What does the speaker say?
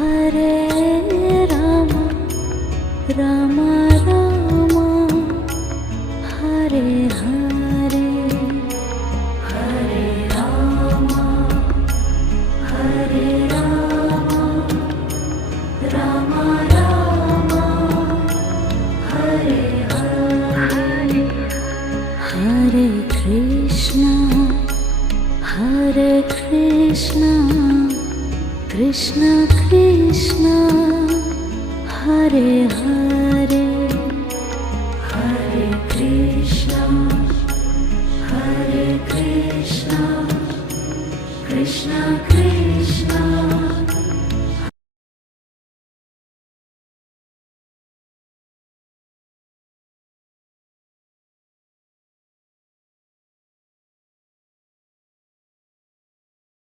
Hare Rama Rama Rama Hare Hare Hare Rama Hare Rama Rama Rama Hare Hare Hare Krishna Krishna Krishna Hare Hare Hare Krishna Krishna Krishna